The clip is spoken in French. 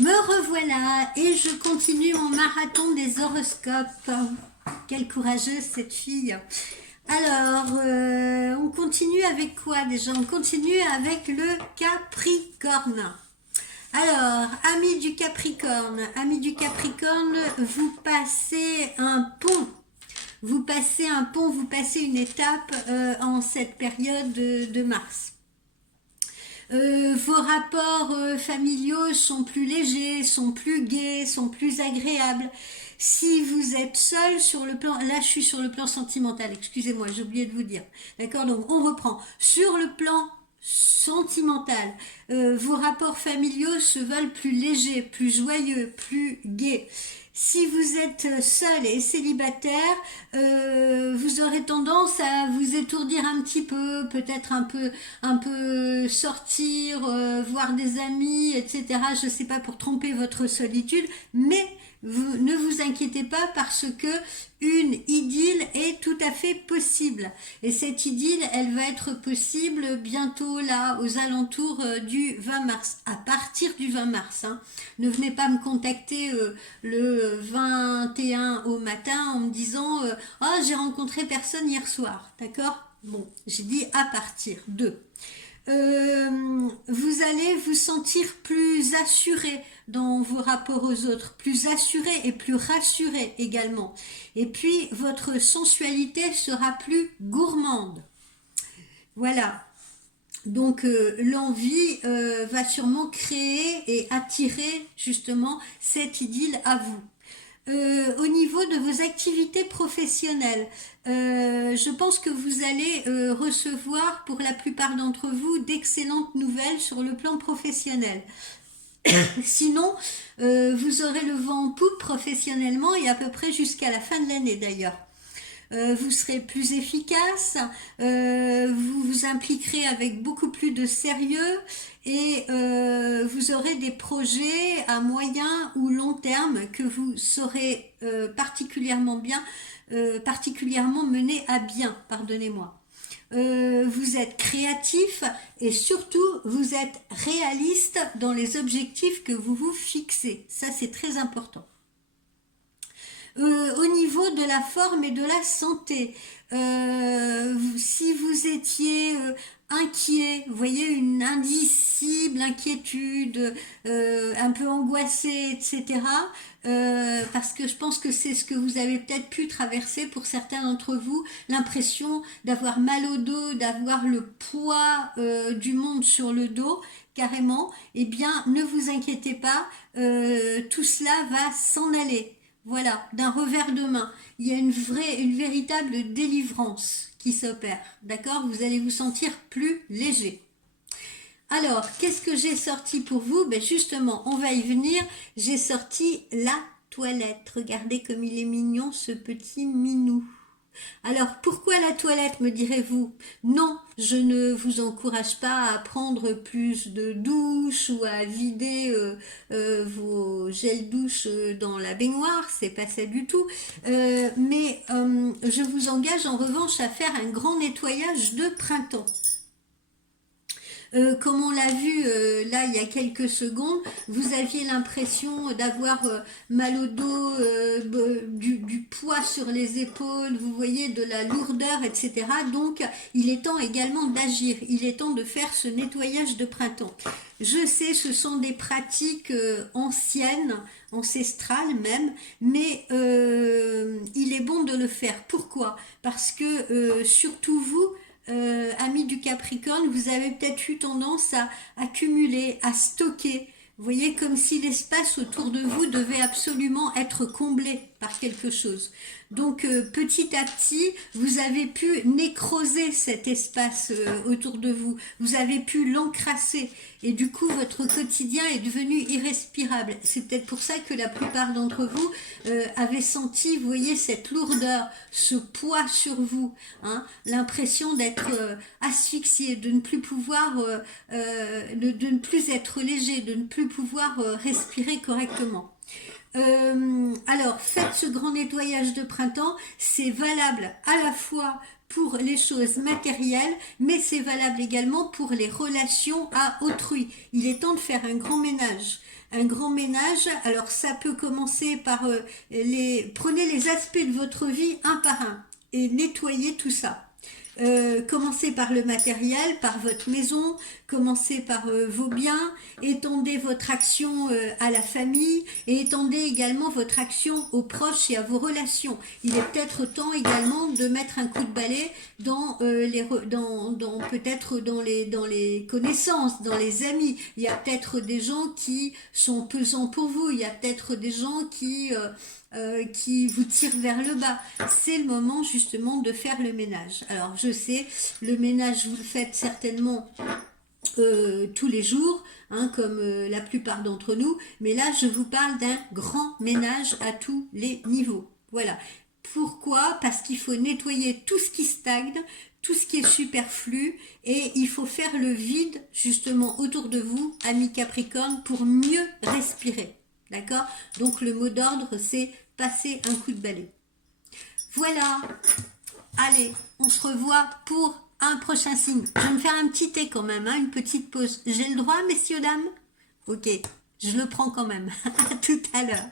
Me revoilà et je continue mon marathon des horoscopes. Quelle courageuse cette fille. Alors, on continue avec quoi déjà? On continue avec le Capricorne. Alors, amis du Capricorne, vous passez un pont. Vous passez une étape en cette période de mars. Vos rapports familiaux sont plus légers, sont plus gais, sont plus agréables. Si vous êtes seul sur le plan, là je suis sur le plan sentimental, excusez-moi, j'ai oublié de vous dire. D'accord, donc on reprend. Sur le plan sentimental, vos rapports familiaux se veulent plus légers, plus joyeux, plus gais. Si vous êtes seul et célibataire, vous aurez tendance à vous étourdir un petit peu, peut-être un peu sortir, voir des amis, etc. Je ne sais pas, pour tromper votre solitude, mais ne vous inquiétez pas parce que une idylle est tout à fait possible. Et cette idylle, elle va être possible bientôt là, aux alentours du 20 mars, à partir du 20 mars. Hein. Ne venez pas me contacter le 21 au matin en me disant « Oh, j'ai rencontré personne hier soir. » D'accord? Bon, j'ai dit à partir de... vous allez vous sentir plus assuré dans vos rapports aux autres, plus assuré et plus rassuré également. Et puis, votre sensualité sera plus gourmande. Voilà. Donc, l'envie va sûrement créer et attirer justement cette idylle à vous. Au niveau de vos activités professionnelles, je pense que vous allez recevoir pour la plupart d'entre vous d'excellentes nouvelles sur le plan professionnel. Sinon, vous aurez le vent en poupe professionnellement et à peu près jusqu'à la fin de l'année d'ailleurs. Vous serez plus efficace, vous vous impliquerez avec beaucoup plus de sérieux et vous aurez des projets à moyen ou long terme que vous saurez particulièrement mener à bien, pardonnez-moi. Vous êtes créatif et surtout vous êtes réaliste dans les objectifs que vous vous fixez. Ça, c'est très important. Au niveau de la forme et de la santé, si vous étiez inquiet, vous voyez une indicible inquiétude, un peu angoissé, etc. Parce que je pense que c'est ce que vous avez peut-être pu traverser pour certains d'entre vous, l'impression d'avoir mal au dos, d'avoir le poids du monde sur le dos, carrément, eh bien ne vous inquiétez pas, tout cela va s'en aller. Voilà, d'un revers de main. Il y a une véritable délivrance qui s'opère. D'accord? Vous allez vous sentir plus léger. Alors, qu'est-ce que j'ai sorti pour vous? Ben justement, on va y venir. J'ai sorti la toilette. Regardez comme il est mignon, ce petit minou. Alors, pourquoi la toilette, me direz-vous? Non, je ne vous encourage pas à prendre plus de douche ou à vider vos gels douche dans la baignoire, c'est pas ça du tout. Mais je vous engage en revanche à faire un grand nettoyage de printemps. Comme on l'a vu là il y a quelques secondes, vous aviez l'impression d'avoir mal au dos, du poids sur les épaules, vous voyez de la lourdeur, etc. Donc il est temps également d'agir, il est temps de faire ce nettoyage de printemps. Je sais, ce sont des pratiques anciennes, ancestrales même, mais il est bon de le faire. Pourquoi? Parce que surtout vous, amis du Capricorne, vous avez peut-être eu tendance à accumuler, à stocker. Vous voyez, comme si l'espace autour de vous devait absolument être comblé par quelque chose. Donc, petit à petit, vous avez pu nécroser cet espace autour de vous. Vous avez pu l'encrasser. Et du coup, votre quotidien est devenu irrespirable. C'est peut-être pour ça que la plupart d'entre vous avaient senti, vous voyez, cette lourdeur, ce poids sur vous. Hein, l'impression d'être asphyxié, de ne plus pouvoir, de ne plus être léger, de ne plus pouvoir respirer correctement. Alors, faites ce grand nettoyage de printemps, c'est valable à la fois pour les choses matérielles, mais c'est valable également pour les relations à autrui. Il est temps de faire un grand ménage. Un grand ménage, alors ça peut commencer par prenez les aspects de votre vie un par un et nettoyez tout ça. Commencez par le matériel, par votre maison, commencez par vos biens, étendez votre action à la famille et étendez également votre action aux proches et à vos relations. Il est peut-être temps également de mettre un coup de balai dans peut-être dans les connaissances, dans les amis. Il y a peut-être des gens qui sont pesants pour vous, il y a peut-être des gens qui vous tirent vers le bas. C'est le moment justement de faire le ménage. Alors je sais, le ménage vous le faites certainement tous les jours, hein, comme la plupart d'entre nous, mais là je vous parle d'un grand ménage à tous les niveaux. Voilà. Pourquoi? Parce qu'il faut nettoyer tout ce qui stagne, tout ce qui est superflu, et il faut faire le vide justement autour de vous, amis Capricorne, pour mieux respirer. D'accord? Donc le mot d'ordre, c'est passer un coup de balai. Voilà. Allez, on se revoit pour un prochain signe. Je vais me faire un petit thé quand même, hein, une petite pause. J'ai le droit, messieurs, dames? Ok, je le prends quand même. À tout à l'heure.